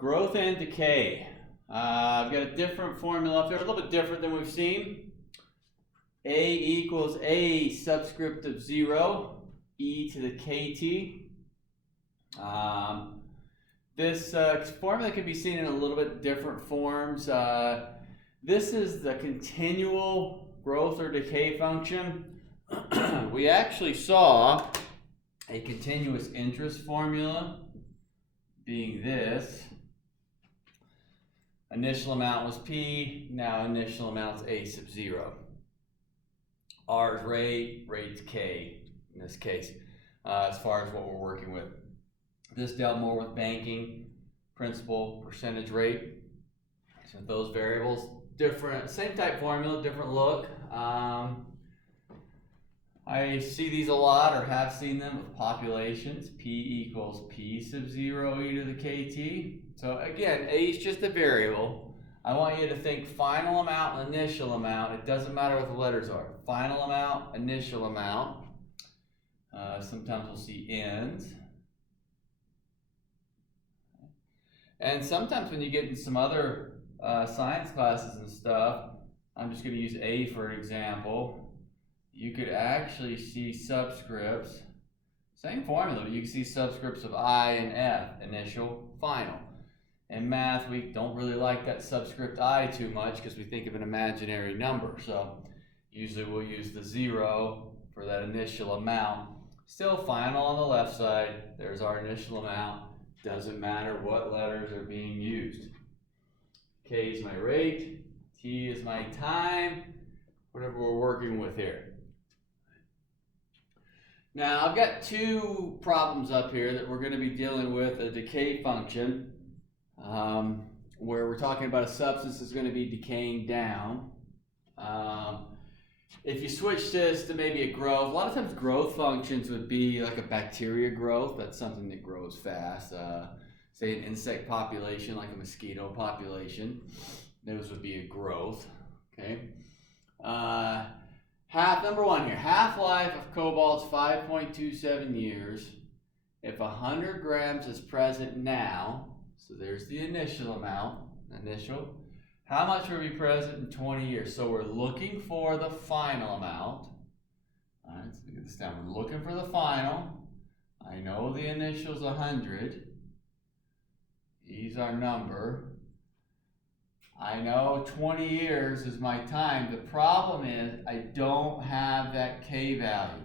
Growth and decay. I've got a different formula up there, a little bit different than we've seen. A equals A subscript of 0, e to the kt. This formula can be seen in a little bit different forms. This is the continual growth or decay function. We actually saw a continuous interest formula being this. Initial amount was P, now initial amount is A sub 0. R is rate, rate's K in this case, as far as what we're working with. This dealt more with banking, principal, percentage rate. So those variables, different, same type formula, different look. I see these a lot, or have seen them with populations. P equals P sub 0 e to the kt. So again, A is just a variable. I want you to think final amount and initial amount. It doesn't matter what the letters are. Final amount, initial amount. Sometimes we'll see ends. And sometimes when you get in some other science classes and stuff, I'm just going to use A for an example. You could actually see subscripts, same formula, but you can see subscripts of I and F, initial, final. In math, we don't really like that subscript I too much because we think of an imaginary number. So usually we'll use the 0 for that initial amount. Still final on the left side, there's our initial amount. Doesn't matter what letters are being used. K is my rate, T is my time, whatever we're working with here. Now I've got two problems up here that we're going to be dealing with, a decay function, where we're talking about a substance that's going to be decaying down. If you switch this to maybe a growth, a lot of times growth functions would be like a bacteria growth. That's something that grows fast. Say an insect population, like a mosquito population. Those would be a growth. Okay. Number one here, half-life of cobalt is 5.27 years. If 100 grams is present now, so there's the initial amount, initial. How much will be present in 20 years? So we're looking for the final amount. All right, so get this down. We're looking for the final. I know the initial is 100. E's our number. I know 20 years is my time. The problem is I don't have that K value.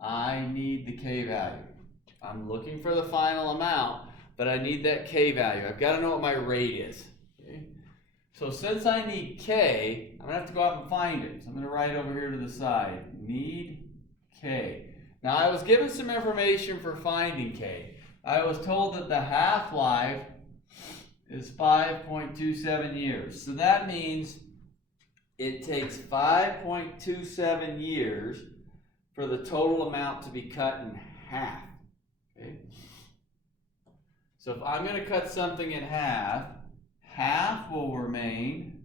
I need the K value. I'm looking for the final amount, but I need that K value. I've got to know what my rate is. Okay? So since I need K, I'm going to have to go out and find it. So I'm going to write over here to the side, need K. Now I was given some information for finding K. I was told that the half-life is 5.27 years. So that means it takes 5.27 years for the total amount to be cut in half. Okay? So if I'm going to cut something in half, half will remain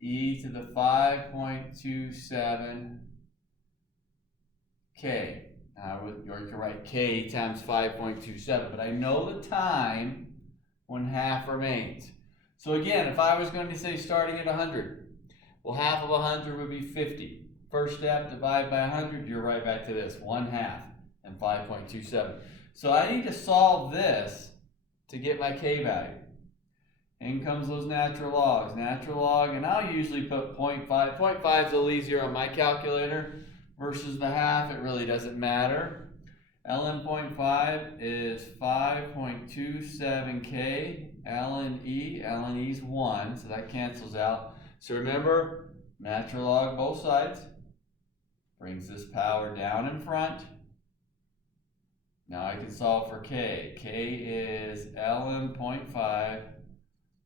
e to the 5.27 k. Now you can write k times 5.27, but I know the time when half remains. So again, if I was going to say starting at 100, well, half of 100 would be 50. First step, divide by 100, you're right back to this, 1/2 and 5.27. So I need to solve this to get my k value. In comes those natural logs. Natural log, and I'll usually put 0.5. 0.5 is a little easier on my calculator versus the half. It really doesn't matter. ln 0.5 is 5.27k. ln e is 1, so that cancels out. So remember, natural log both sides. Brings this power down in front. Now I can solve for k. K is ln 0.5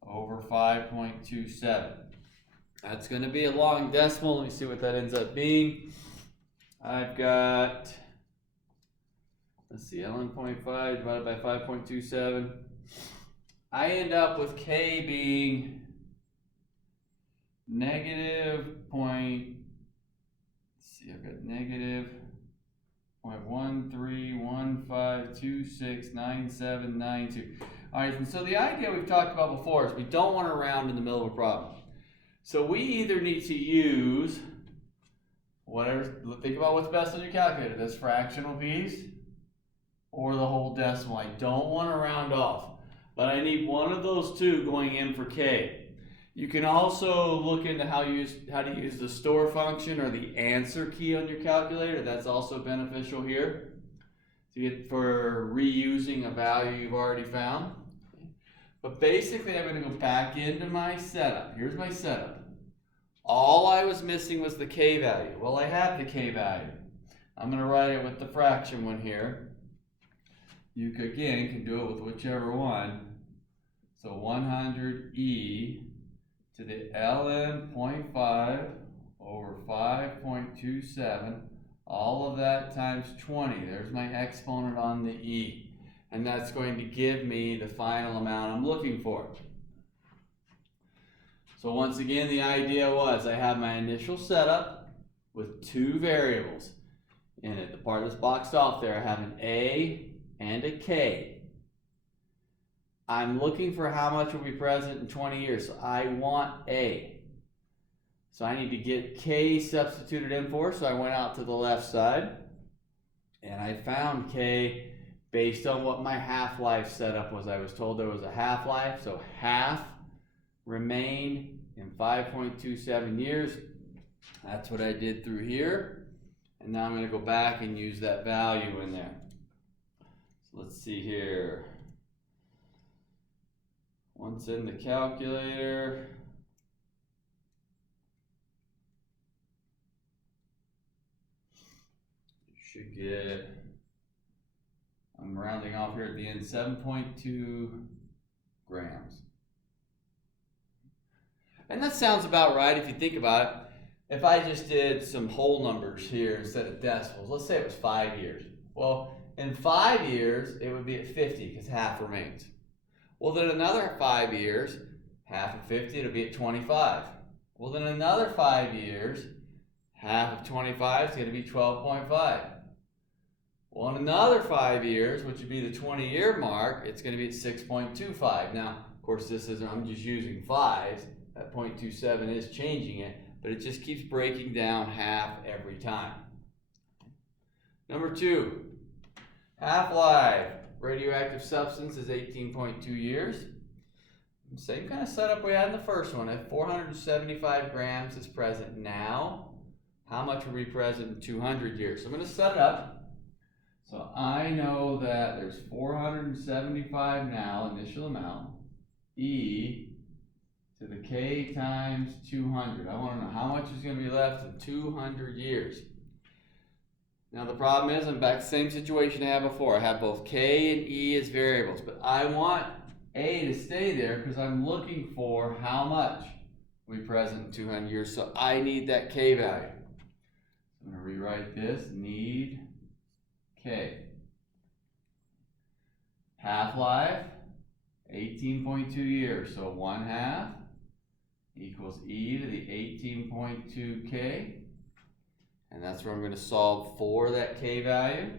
over 5.27. That's going to be a long decimal. Let me see what that ends up being. I've got, let's see, ln 0.5 divided by 5.27. I end up with k being negative point, let's see, I've got negative 0.1315269792. All right, and so the idea we've talked about before is we don't want to round in the middle of a problem. So we either need to use whatever, think about what's best on your calculator, this fractional piece or the whole decimal. I don't want to round off, but I need one of those two going in for K. You can also look into how to use the store function or the answer key on your calculator. That's also beneficial here for reusing a value you've already found. But basically, I'm going to go back into my setup. Here's my setup. All I was missing was the K value. Well, I have the K value. I'm going to write it with the fraction one here. You again can do it with whichever one. So 100e to the ln 0.5 over 5.27, all of that times 20. There's my exponent on the e. And that's going to give me the final amount I'm looking for. So once again, the idea was I have my initial setup with two variables in it. The part that's boxed off there, I have an a and a k. I'm looking for how much will be present in 20 years. So I want A. So I need to get K substituted in for. So I went out to the left side and I found K based on what my half-life setup was. I was told there was a half-life. So half remain in 5.27 years. That's what I did through here. And now I'm going to go back and use that value in there. So let's see here. Once in the calculator, you should get, I'm rounding off here at the end, 7.2 grams. And that sounds about right if you think about it. If I just did some whole numbers here instead of decimals, let's say it was 5 years. Well, in 5 years, it would be at 50 because half remains. Well, then another 5 years, half of 50, it'll be at 25. Well, then another 5 years, half of 25 is going to be 12.5. Well, in another 5 years, which would be the 20-year mark, it's going to be at 6.25. Now, of course, this isn't, I'm just using 5s. That 0.27 is changing it, but it just keeps breaking down half every time. Number 2, half-life. Radioactive substance is 18.2 years. Same kind of setup we had in the first one. If 475 grams is present now, how much will be present in 200 years? So I'm going to set it up. So I know that there's 475 now, initial amount, e to the k times 200. I want to know how much is going to be left in 200 years. Now the problem is I'm back to the same situation I had before. I have both K and E as variables, but I want A to stay there because I'm looking for how much will be present in 200 years. So I need that K value. I'm going to rewrite this, need K. Half-life, 18.2 years. So 1/2 equals E to the 18.2K. And that's where I'm going to solve for that K value.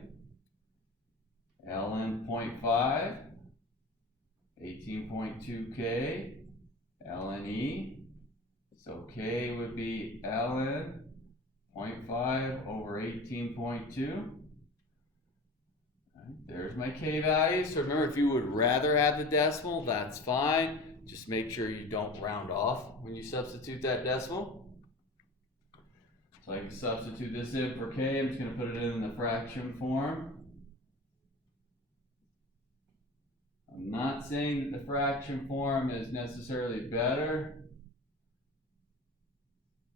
ln 0.5, 18.2K, ln E. So K would be ln 0.5 over 18.2. There's my K value. So remember, if you would rather have the decimal, that's fine. Just make sure you don't round off when you substitute that decimal. So I can substitute this in for K. I'm just going to put it in the fraction form. I'm not saying that the fraction form is necessarily better.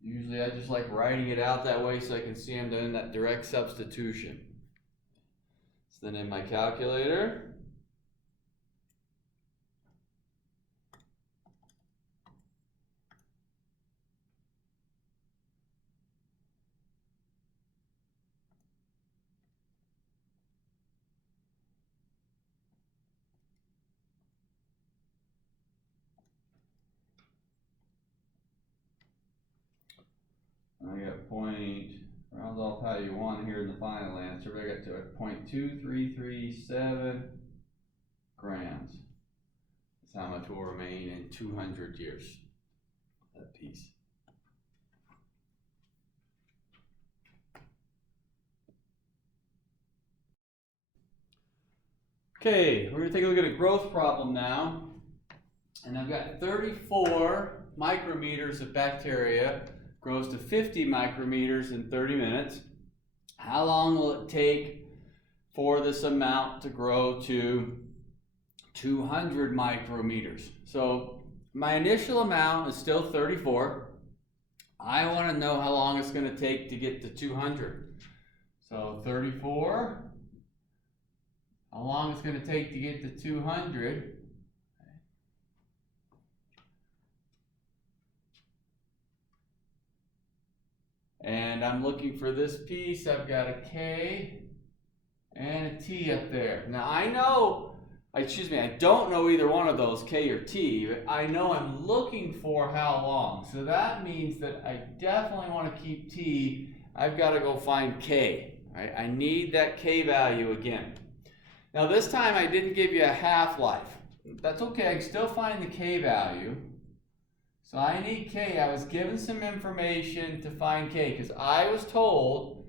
Usually I just like writing it out that way so I can see I'm doing that direct substitution. So then in my calculator, I got 0.5 round off how you want here in the final answer, but I got to 0.2337 grams. That's how much will remain in 200 years, that piece. Okay, we're going to take a look at a growth problem now. And I've got 34 micrometers of bacteria, grows to 50 micrometers in 30 minutes. How long will it take for this amount to grow to 200 micrometers? So my initial amount is still 34. I want to know how long it's going to take to get to 200. So 34, how long it's going to take to get to 200. And I'm looking for this piece. I've got a K and a T up there. Now I don't know either one of those, K or T, but I know I'm looking for how long. So that means that I definitely want to keep T. I've got to go find K. Right? I need that K value again. Now this time I didn't give you a half-life. That's okay, I can still find the K value. So I need K. I was given some information to find K because I was told,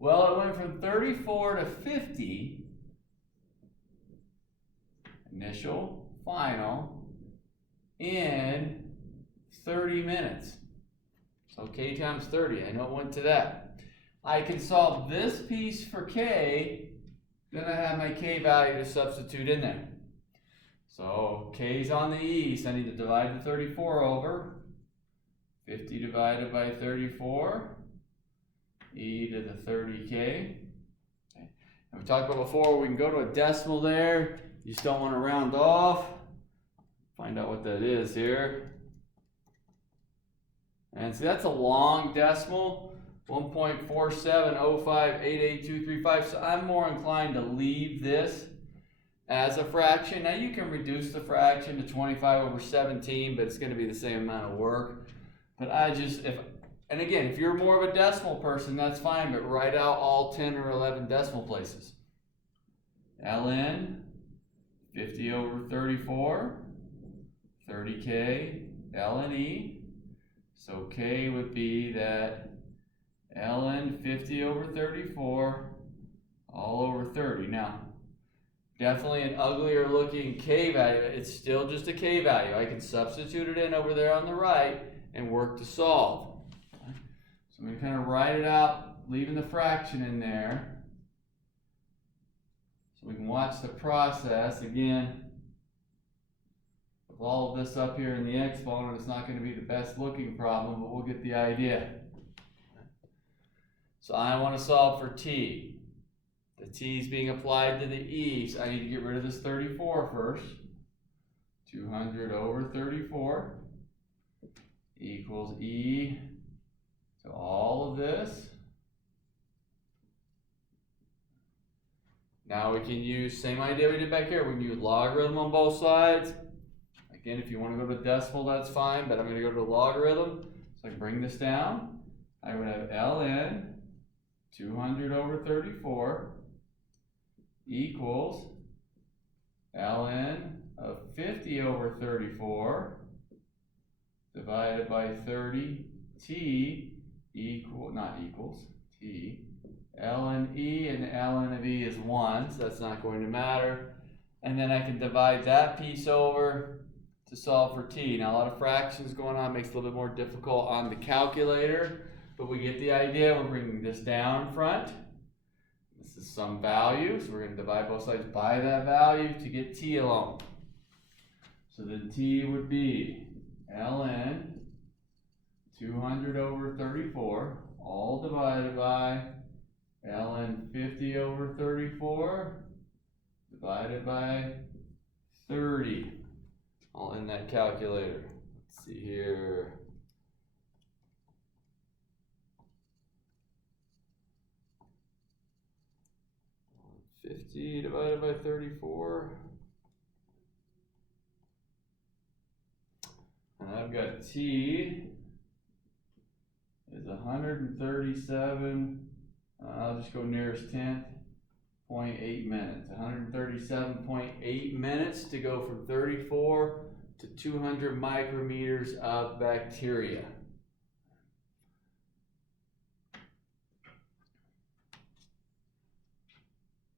well, it went from 34 to 50, initial, final, in 30 minutes. So K times 30, I know it went to that. I can solve this piece for K, then I have my K value to substitute in there. So K's on the E, so I need to divide the 34 over. 50 divided by 34, E to the 30K. Okay. And we talked about before, we can go to a decimal there. You just don't want to round off. Find out what that is here. And see, that's a long decimal, 1.470588235. So I'm more inclined to leave this as a fraction. Now you can reduce the fraction to 25 over 17, but it's going to be the same amount of work. But and again, if you're more of a decimal person, that's fine, but write out all 10 or 11 decimal places. ln 50 over 34, 30K, ln E. So K would be that ln 50 over 34 all over 30. Now, definitely an uglier looking K value. It's still just a K value. I can substitute it in over there on the right and work to solve. So I'm going to kind of write it out, leaving the fraction in there. So we can watch the process. Again, with all of this up here in the exponent, it's not going to be the best looking problem, but we'll get the idea. So I want to solve for T. The T is being applied to the E, so I need to get rid of this 34 first. 200 over 34 equals E to all of this. Now we can use, same idea we did back here, we can use logarithm on both sides. Again, if you want to go to decimal, that's fine, but I'm going to go to logarithm. So I can bring this down. I would have ln 200 over 34 equals ln of 50 over 34 divided by 30 T equals T ln E, and the ln of E is 1, so that's not going to matter. And then I can divide that piece over to solve for T. Now a lot of fractions going on makes it a little bit more difficult on the calculator, but we get the idea. We're bringing this down in front. This is some value, so we're going to divide both sides by that value to get T alone. So then T would be ln 200 over 34, all divided by ln 50 over 34 divided by 30, all in that calculator. Let's see here. Divided by 34. And I've got T is 137, I'll just go nearest 10th, 0.8 minutes. 137.8 minutes to go from 34 to 200 micrometers of bacteria.